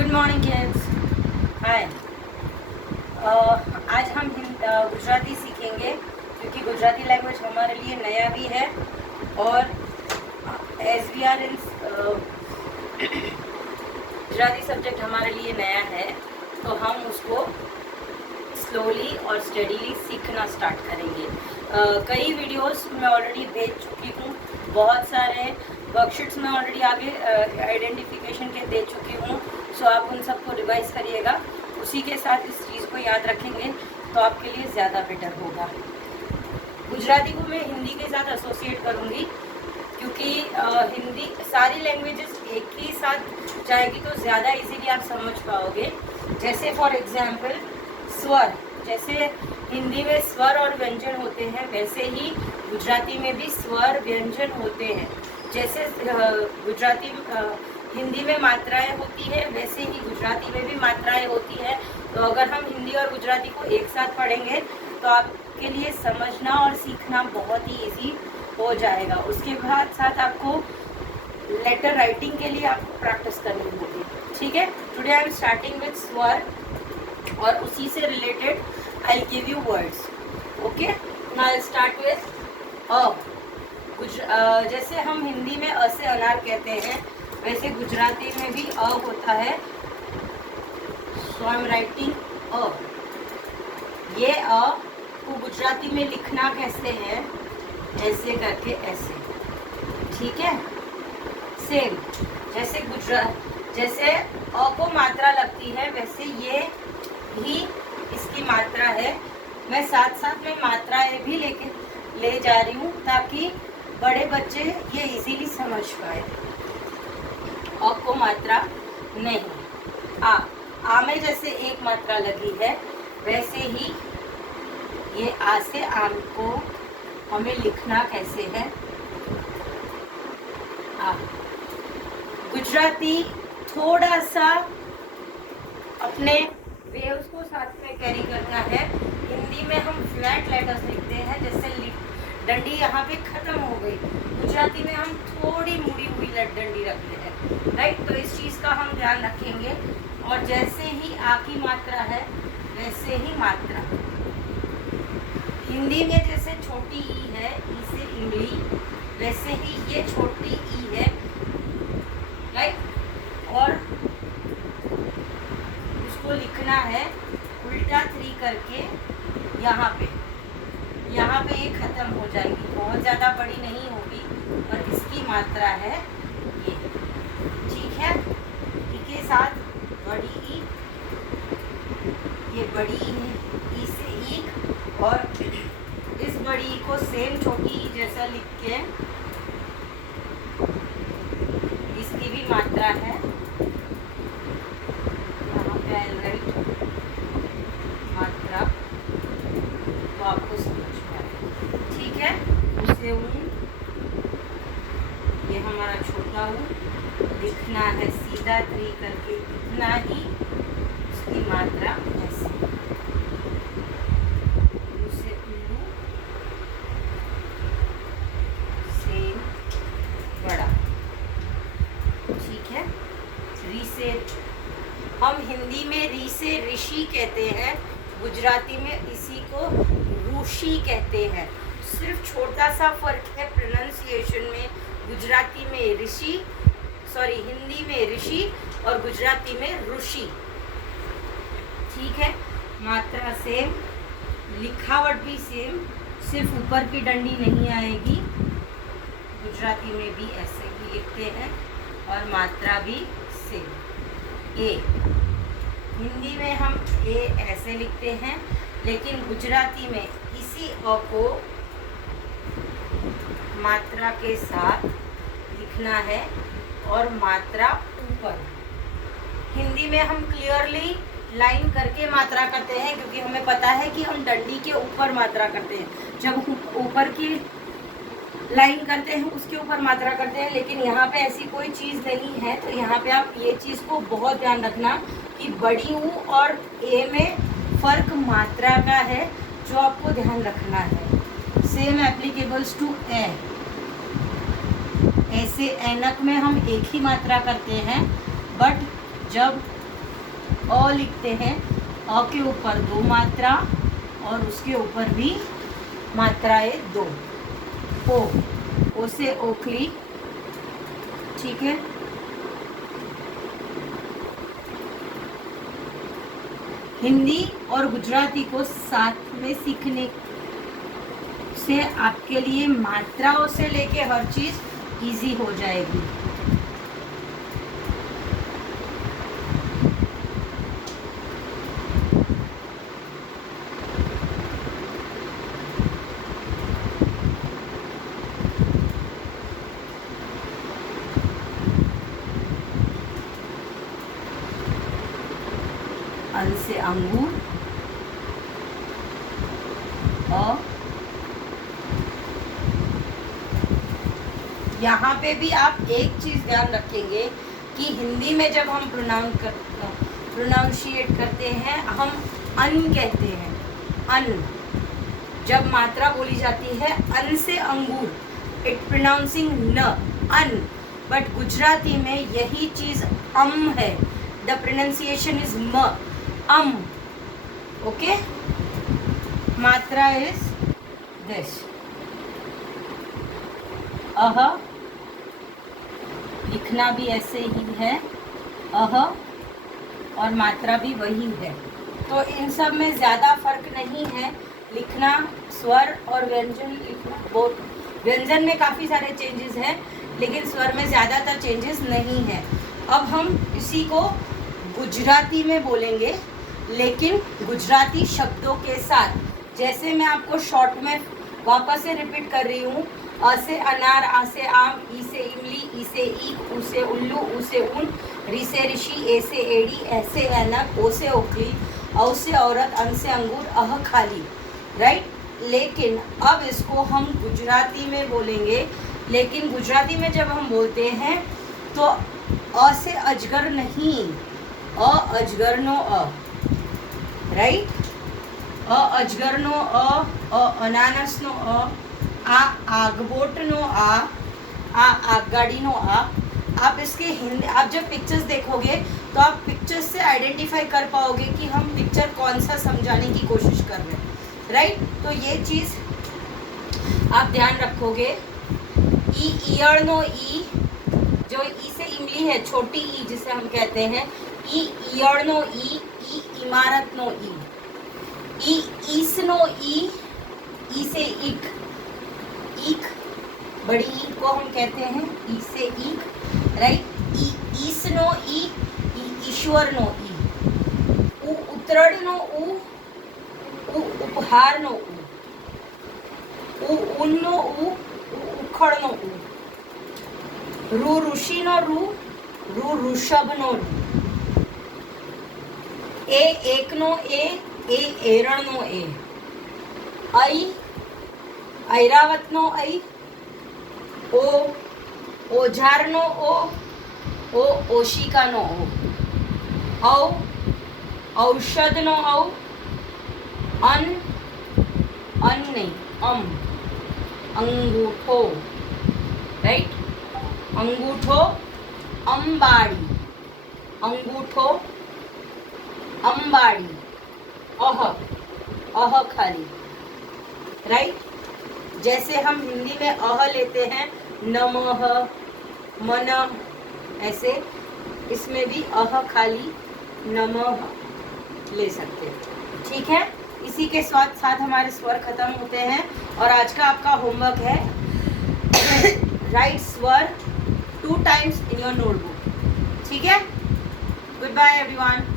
Good morning kids. हाय। आज हम गुजराती सीखेंगे क्योंकि गुजराती लैंग्वेज हमारे लिए नया भी है और as we are in Gujarati subject हमारे लिए नया है, तो हम उसको स्लोली और स्टडीली सीखना स्टार्ट करेंगे। कई वीडियोस मैं ऑलरेडी भेज चुकी हूँ, बहुत सारे वर्कशीट्स में ऑलरेडी आगे आइडेंटिफिकेशन के दे चुकी हूँ। सो आप उन सबको रिवाइज करिएगा, उसी के साथ इस चीज़ को याद रखेंगे तो आपके लिए ज़्यादा बेटर होगा। गुजराती को मैं हिंदी के साथ एसोसिएट करूँगी क्योंकि हिंदी सारी लैंग्वेजेस एक ही साथ जाएगी तो ज़्यादा इजीली आप समझ पाओगे। जैसे फॉर एग्जांपल स्वर, जैसे हिंदी में स्वर और व्यंजन होते हैं वैसे ही गुजराती में भी स्वर व्यंजन होते हैं। जैसे गुजराती हिंदी में मात्राएं होती है वैसे ही गुजराती में भी मात्राएं होती है। तो अगर हम हिंदी और गुजराती को एक साथ पढ़ेंगे तो आपके लिए समझना और सीखना बहुत ही इजी हो जाएगा। उसके बाद साथ आपको लेटर राइटिंग के लिए आपको प्रैक्टिस करनी होगी। ठीक है, today I am starting with स्वर और उसी से related I give you words. Okay, now I start with a. जैसे हम हिंदी में अ से अनार कहते हैं वैसे गुजराती में भी अ होता है। सो आई एम राइटिंग अ। ये अ को गुजराती में लिखना कैसे है, ऐसे करके ऐसे। ठीक है, सेम जैसे अ को मात्रा लगती है वैसे ये भी इसकी मात्रा है। मैं साथ साथ में मात्राएं भी ले जा रही हूँ ताकि बड़े बच्चे ये इजीली समझ पाए। अ को मात्रा नहीं, आ में जैसे एक मात्रा लगी है वैसे ही ये आ से आम को हमें लिखना कैसे है, आ। गुजराती थोड़ा सा अपने वेव्स को साथ में कैरी करना है। हिंदी में हम फ्लैट लेटर्स लिखते हैं, जैसे डंडी यहाँ पे खत्म हो गई, गुजराती में हम थोड़ी मुड़ी हुई डंडी रखते हैं। राइट, तो इस चीज़ का हम ध्यान रखेंगे। और जैसे ही आ की मात्रा है वैसे ही मात्रा हिंदी में जैसे छोटी ई है, ई से इमली, वैसे ही ये छोटी ई है। राइट, और उसको लिखना है उल्टा 3 करके। यहाँ पे ये ख़त्म हो जाएगी, बहुत ज़्यादा बड़ी नहीं होगी और इसकी मात्रा है ये। ठीक है, ई के साथ बड़ी ई, ये बड़ी ई है, ई से ईक, और इस बड़ी ई को सेम छोटी ई जैसा लिख के इसकी भी मात्रा है। यहाँ पे आई राइट मात्रा, तो आपको समझ में आए। ठीक है, उसे ऊन, ये हमारा छोटा ऊन लिखना है सीधा 3 करके, इतना ही उसकी मात्रा ऐसे। उसे उल्लू सेम बड़ा। ठीक है, री से हम हिंदी में री से ऋषि कहते हैं, गुजराती में इसी को ऋषि कहते हैं। सिर्फ छोटा सा फर्क है प्रोनाउंसिएशन में। गुजराती में ऋषि, सॉरी हिंदी में ऋषि और गुजराती में ऋषि। ठीक है, मात्रा सेम, लिखावट भी सेम, सिर्फ ऊपर की डंडी नहीं आएगी। गुजराती में भी ऐसे ही लिखते हैं और मात्रा भी सेम। ए, हिंदी में हम ए ऐसे लिखते हैं, लेकिन गुजराती में इसी अ को मात्रा के साथ लिखना है और मात्रा ऊपर। हिंदी में हम क्लियरली लाइन करके मात्रा करते हैं क्योंकि हमें पता है कि हम डंडी के ऊपर मात्रा करते हैं। जब ऊपर की लाइन करते हैं उसके ऊपर मात्रा करते हैं, लेकिन यहाँ पे ऐसी कोई चीज़ नहीं है। तो यहाँ पे आप ये चीज़ को बहुत ध्यान रखना कि बड़ी ऊ और ए में फ़र्क मात्रा का है, जो आपको ध्यान रखना है। सेम एप्लीकेबल्स टू ए। ऐसे ऐनक में हम एक ही मात्रा करते हैं, बट जब अ लिखते हैं, अ के ऊपर 2 मात्रा और उसके ऊपर भी मात्राएं 2। ओ से ओखली, ठीक है। हिंदी और गुजराती को साथ में सीखने से आपके लिए मात्राओं से लेके हर चीज इजी हो जाएगी। अल से अंगूर, अ, यहाँ पे भी आप एक चीज ध्यान रखेंगे कि हिंदी में जब हम प्रोनाउंशिएट करते हैं हम अन कहते हैं, अन। जब मात्रा बोली जाती है अन से अंगूर, इट प्रोनाउंसिंग न, अन। बट गुजराती में यही चीज अम है, द प्रोनाउंसिएशन इज म, अम। ओके, मात्रा इज दिस, अह, लिखना भी ऐसे ही है, अह, और मात्रा भी वही है। तो इन सब में ज़्यादा फर्क नहीं है, लिखना, स्वर और व्यंजन लिखना बहुत। व्यंजन में काफ़ी सारे चेंजेस हैं लेकिन स्वर में ज़्यादातर चेंजेस नहीं है। अब हम इसी को गुजराती में बोलेंगे, लेकिन गुजराती शब्दों के साथ। जैसे मैं आपको शॉर्ट में वापस से रिपीट कर रही हूँ, अ से अनार, आ से आम, ई से इमली, ई से ईख, उ से उल्लू, उ से ऊन, री से ऋषि, ए से एड़ी, ऐ से ऐनक, ओ से ओखली, औ से औरत, अन से अंगूर, अह खाली, राइट। लेकिन अब इसको हम गुजराती में बोलेंगे, लेकिन गुजराती में जब हम बोलते हैं तो अ से अजगर नहीं, अ अजगर नो अ, राइट। अ अजगर नो अ अनानस नो अ, आ आगबोट नो आ आगगाड़ी नो आ। आप इसके हिंदी, आप जब पिक्चर्स देखोगे तो आप पिक्चर्स से आइडेंटिफाई कर पाओगे कि हम पिक्चर कौन सा समझाने की कोशिश कर रहे हैं, राइट। तो ये चीज़ आप ध्यान रखोगे। ई ईयड़ नो ई, जो ई से इमली है, छोटी ई जिसे हम कहते हैं, ई ईयड़ नो ई इमारत नो ई ईस नो ई से ईख, ईख बड़ी ई को हम कहते हैं ई से ईख, राइट। ईस नो ई ईश्वर नो ई, उतरण नो उ उपहार नो उ उन नो उ उखड़ नो उ, ऋषि नो रू ऋषभ नो रू, ए एक नो ए एरण नो ए, ऐ ऐरावत नो ऐ, ओ ओझार नो ओ ओशिका नो ओ, औ औषध नो औ, अन नहीं अम, अंगूठो, राइट। अंगूठो, अंबाड़ी, अंगूठो अंबाड़ी, अह खाली, राइट। जैसे हम हिंदी में अह लेते हैं, नमः, मन, ऐसे इसमें भी अह खाली, नमः ले सकते हैं, ठीक है। इसी के साथ साथ हमारे स्वर खत्म होते हैं और आज का आपका होमवर्क है राइट स्वर 2 times इन योर नोटबुक, ठीक है। Goodbye everyone.